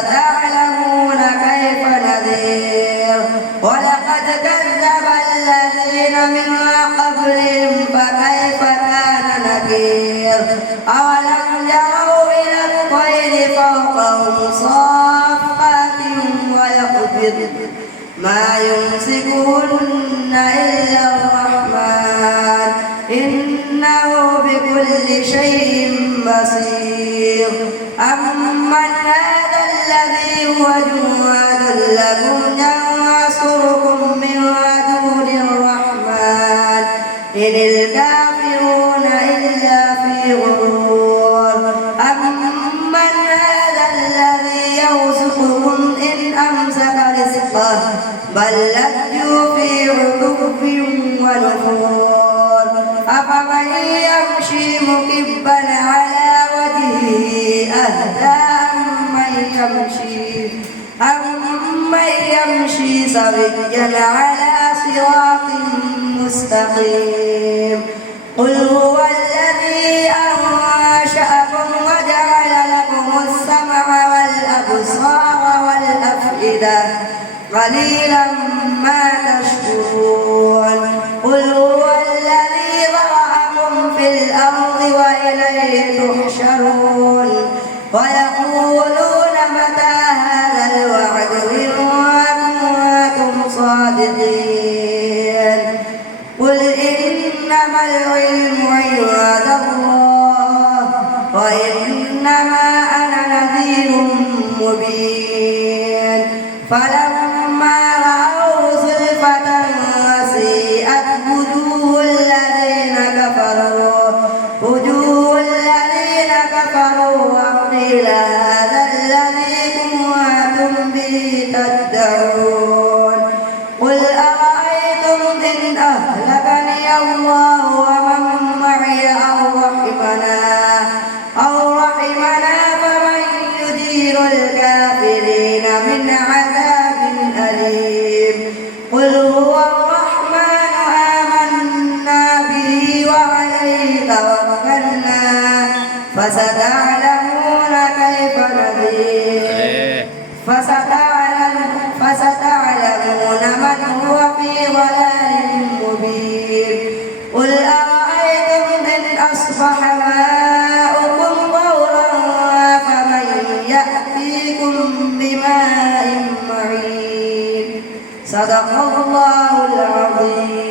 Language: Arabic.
فستعلمون كيف نذير ولقد كذب الذين من قبلهم فكيف كان نكير أولم يروا إلى الطير فوقهم صافات ويقبضن ما يمسكهن إلا الرحمن إنه بكل شيء بصير أمن هذا الذي هو جواد لكم ينصركم من دون الرحمن إن الكافرون إلا في غرور أمن هذا الذي يرزقكم إن أمسك رزقه بل لجوا في عتب ونفور أفمن يمشي مكبا على وجهه أهدى أمن يمشي سويا على صراط مستقيم قل هو الذي أنشأكم وجعل لكم السمع والأبصار والأفئدة قليلا ما تشكرون قل هو الذي ذرأكم في الأرض وإليه تحشرون ويقولون متى هذا الوعد إن كنتم صادقين قل إنما العلم عند الله وإنما أنا نذير مبين فلما رأوا زلفة سيئت وجوه الذين كفروا وقيل هذا الذي كنتم به تدعون قل أرأيتم إن أهلكني الله ومن معي أو رحمنا فمن يجير الكافرين من عذاب أليم قل هو الرحمن آمنا به وعليه توكلنا فستعلمون كيف نذير فستعلمون من هو في ضلال مبين قل أرأيتم إن أصبح ماؤكم غورا فمن يأتيكم بماء معين صدق الله العظيم.